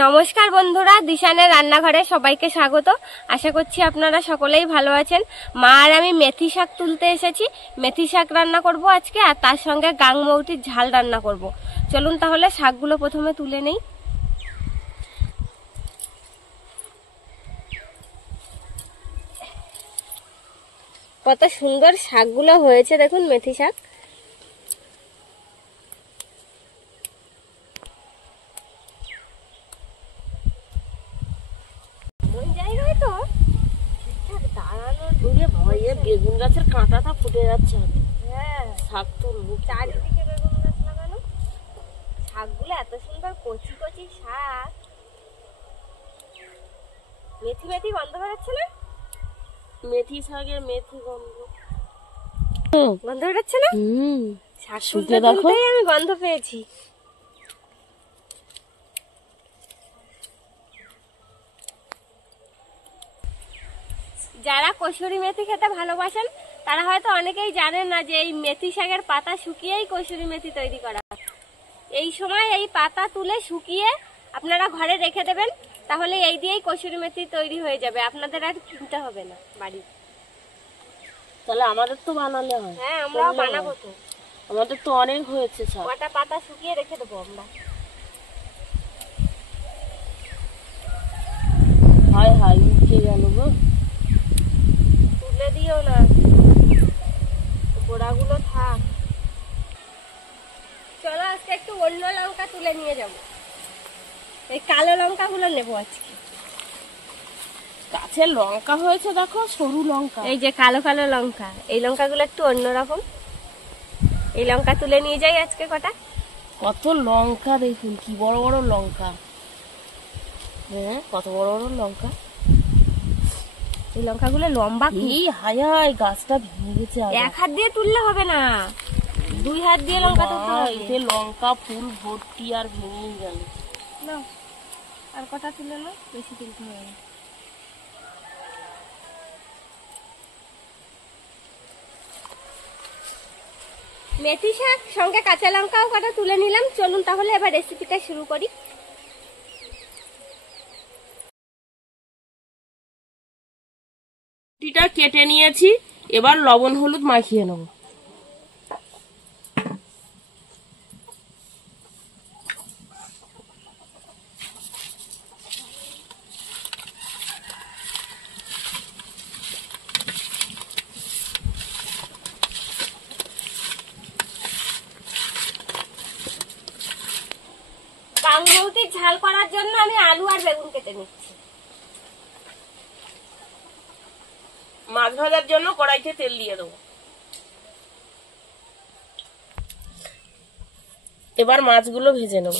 নমস্কার বন্ধুরা, দিশানের রান্নাঘরে সবাইকে স্বাগত। আশা করছি আপনারা সকলেই ভালো আছেন। মা আর আমি মেথি শাক তুলতে এসেছি। মেথি শাক রান্না করব আজকে, আর তার সঙ্গে গাংমৌটির ঝাল রান্না করব। চলুন তাহলে শাকগুলো প্রথমে তুলে নেই। কত সুন্দর শাকগুলো হয়েছে দেখুন, মেথি শাক। বেগুন গাছের কাঁটাটা ফুটে যাচ্ছে। হ্যাঁ, শাক তুলবো, চারিদিকে বেগুন গাছ লাগানো। শাকগুলো এত সুন্দর কচি কচি শাক। মেথি মেথি গন্ধ বেরোচ্ছে না? মেথি শাকের মেথি গন্ধ গন্ধ বেরোচ্ছে না? শাক শুকে দেখো, আমি গন্ধ পেয়েছি। যারা কসুরি মেথি খেতে ভালোবাসেন তারা হয়তো অনেকেই জানেন না যে এই মেথি শাকের পাতা শুকিয়েই কসুরি মেথি তৈরি করা। এই সময় এই পাতা তুলে শুকিয়ে আপনারা ঘরে রেখে দেবেন, তাহলে এই দিয়েই কসুরি মেথি তৈরি হয়ে যাবে, আপনাদের আর কিনতে হবে না বাড়ি। তাহলে আমাদের তো বানালে হয়। হ্যাঁ, আমরাও বানাবো তো। আমাদের তো অনেক হয়েছে শাক। কটা পাতা শুকিয়ে রেখে দেবো আমরা। হায় হায়, উঠে গেল গো। তুলে দিও না, গোড়াগুলো থাক। চলো আজকে একটু অন্য লঙ্কা তুলে নিয়ে যাব। এই কালো লঙ্কাগুলো নেবো আজকে। গাছের লঙ্কা হয়েছে দেখো, সরু লঙ্কা। এই যে কালো কালো লঙ্কা, এই লঙ্কাগুলো একটু অন্যরকম। এই লঙ্কা তুলে নিয়ে যাই আজকে কটা। কত লঙ্কা দেখুন, কি বড় বড় লঙ্কা। হ্যাঁ, কত বড় বড় লঙ্কা। এই লঙ্কাগুলো লম্বা। এই হায় হায়, গাছটা ভেঙে গেছে। এক হাত দিয়ে তুললে হবে না, 2 হাত দিয়ে লঙ্কা তুলতে হবে। এতে লঙ্কা ফুল ভর্তি আর ভেঙে গেল। নাও, আর কটা তুলে নাও, বেশি তুলতে হবে না। মেথি শাক সঙ্গে কাঁচা লঙ্কাও কটা তুলে নিলাম। চলুন তাহলে এবার রেসিপিটা শুরু করি। রুটিটা কেটে নিয়েছি, এবার লবণ হলুদ মাখিয়ে নেব। গাংমৌটির ঝাল করার জন্য আমি আলু আর বেগুন কেটে নিচ্ছি। মাছ ভাজার জন্য কড়াইতে তেল দিয়ে দেবো। এবার মাছগুলো ভেজে নেব।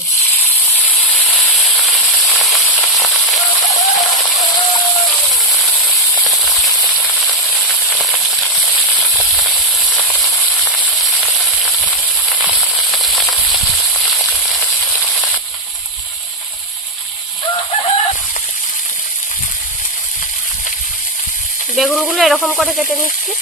বেগুনগুলো এরকম করে কেটে নিচ্ছি।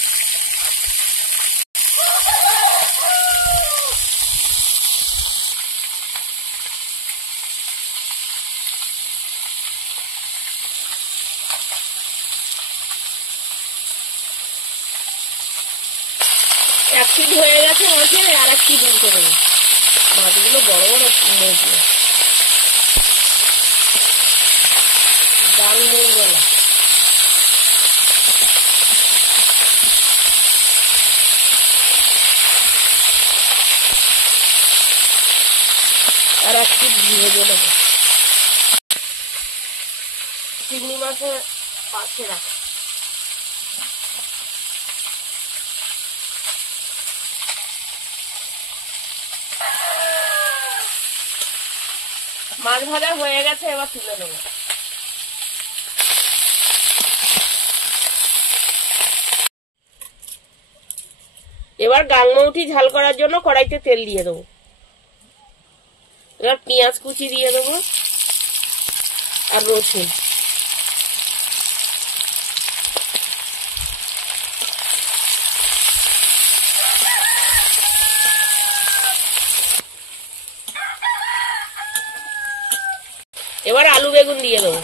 এক পিঠ হয়ে গেছে মাছের, আর এক পিঠ উল্টে দেবো। মাছগুলো বড় বড় মজবুত, ডাল মুড়বেলা। আর এক পিঠ ভেজে নেবো। চিংড়ি মাছের পাশে রাখ। মাছ ভাজা হয়ে গেছে, এবার তুলে নেবো। এবার গাংমৌটি ঝাল করার জন্য কড়াইতে তেল দিয়ে দেবো। এবার পেঁয়াজ কুচি দিয়ে দেবো আর রসুন। এবার আলু বেগুন দিয়ে দেবো।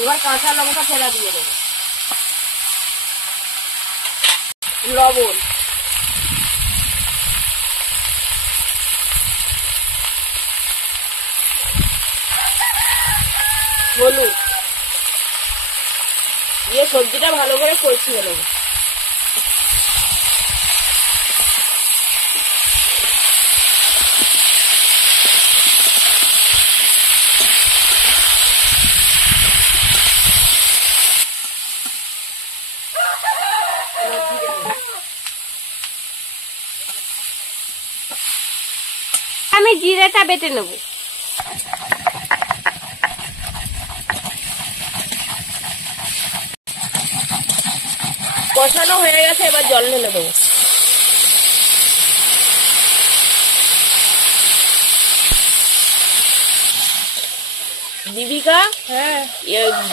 এবার কাঁচা লঙ্কা ফেলা দিয়ে দেবো, লবণ, হলুদ দিয়ে সবজিটা ভালো করে কষিয়ে নেব। আমি জিরেটা বেটে নেব। কষানো হয়ে গেছে, এবার জল ঢেলে দেবো। দীপিকা, হ্যাঁ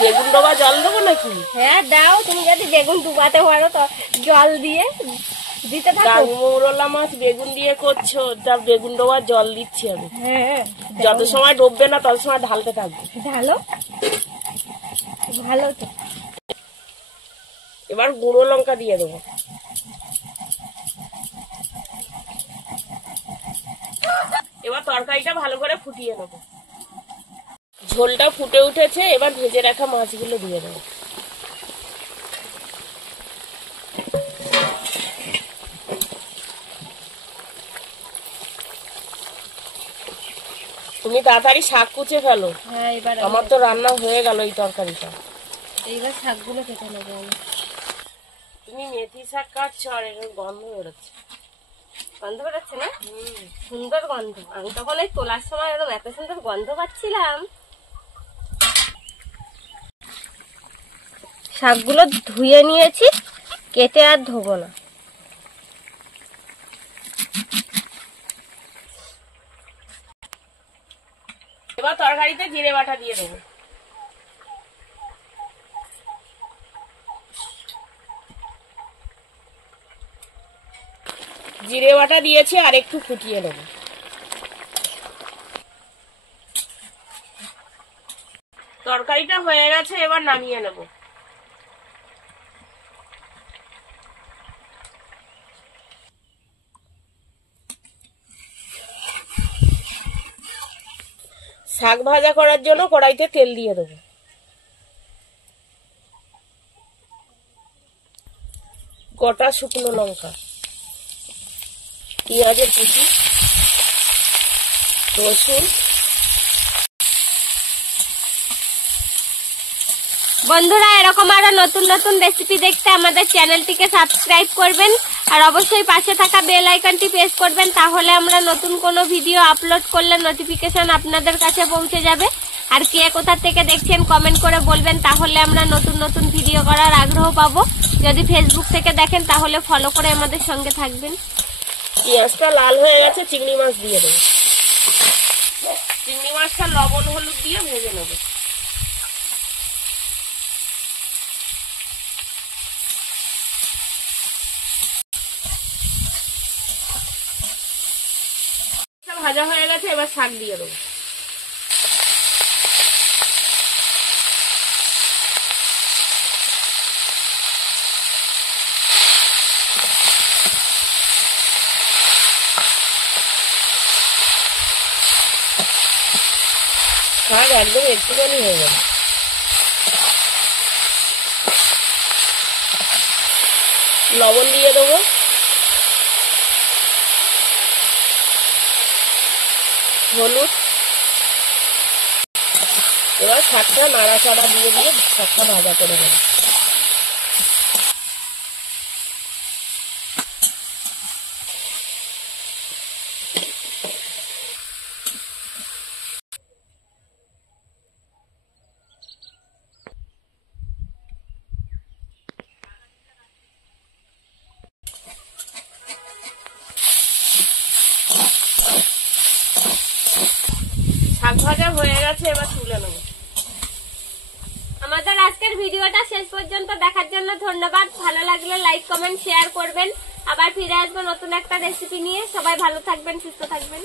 বেগুন ডোবা জল দেবো নাকি? হ্যাঁ দাও, তুমি যদি বেগুন ডুবাতে পারো তো জল দিয়ে দিতে থাকো। মৌরলা মাছ বেগুন দিয়ে করছো, তা বেগুন ডোবা জল দিচ্ছি আমি। হ্যাঁ যত সময় ডুববে না তত সময় ঢালতে থাকবে। ঢালো, ভালো তো। এবার গুঁড়ো লঙ্কা দিয়ে দেবো। এবার তরকারিটা ভালো করে ফুটিয়ে নেবো। ঝোলটা ফুটে উঠেছে, এবার ভেজে রাখা মাছগুলো দিয়ে দেবো। তুমি তাড়াতাড়ি শাক কুচে ফেলো। হ্যাঁ এবার আমার তো রান্না হয়ে গেল এই তরকারিটা। এইবার শাকগুলো কেটে নেবো। তুমি মেথি শাক কাটছো আর এর গন্ধ বেরোচ্ছে। গন্ধ বেরোচ্ছে না? সুন্দর গন্ধ। আমি তখন এই তোলার সময় এরকম এত সুন্দর গন্ধ পাচ্ছিলাম। শাকগুলো ধুয়ে নিয়েছি, কেটে আর ধোবো না। এবার তরকারিতে জিরে বাটা দিয়ে দেবো। জিরে বাটা দিয়েছি, আর একটু ফুটিয়ে নেব। তরকারিটা হয়ে গেছে, এবার নামিয়ে নেব। শাক ভাজা করার জন্য কড়াইতে তেল দিয়ে দেবো। গোটা শুকনো লঙ্কা, পেঁয়াজের কুচি, রসুন। বন্ধুরা, এরকম আরো নতুন নতুন রেসিপি দেখতে আমাদের চ্যানেলটিকে সাবস্ক্রাইব করবেন আর অবশ্যই পাশে থাকা বেল আইকনটি প্রেস করবেন, তাহলে আমরা নতুন কোনো ভিডিও আপলোড করলে নোটিফিকেশন আপনাদের কাছে পৌঁছে যাবে। আর কে কোথা থেকে দেখছেন কমেন্ট করে বলবেন, তাহলে আমরা নতুন নতুন ভিডিও করার আগ্রহ পাবো। যদি ফেসবুক থেকে দেখেন তাহলে ফলো করে আমাদের সঙ্গে থাকবেন। পেঁয়াজটা লাল হয়ে গেছে, চিংড়ি মাছ দিয়ে দেবো। চিংড়ি মাছটা লবণ হলুদ দিয়ে ভেজে নেবো। ভাজা হয়ে গেছে, এবার শাক দিয়ে দেবো। শাক একদম একটুখানি হয়ে যাবে। লবণ দিয়ে দেবো, হলুদ। এবার শাকটা নাড়াচাড়া দিয়ে দিয়ে শাকটা ভাজা করে দেবো। শাক ভাজা হয়ে গেছে, এবার তুলে নেবো। আমাদের আজকের ভিডিওটা শেষ পর্যন্ত দেখার জন্য ধন্যবাদ। ভালো লাগলে লাইক কমেন্ট শেয়ার করবেন। আবার ফিরে আসবো নতুন একটা রেসিপি নিয়ে। সবাই ভালো থাকবেন, সুস্থ থাকবেন।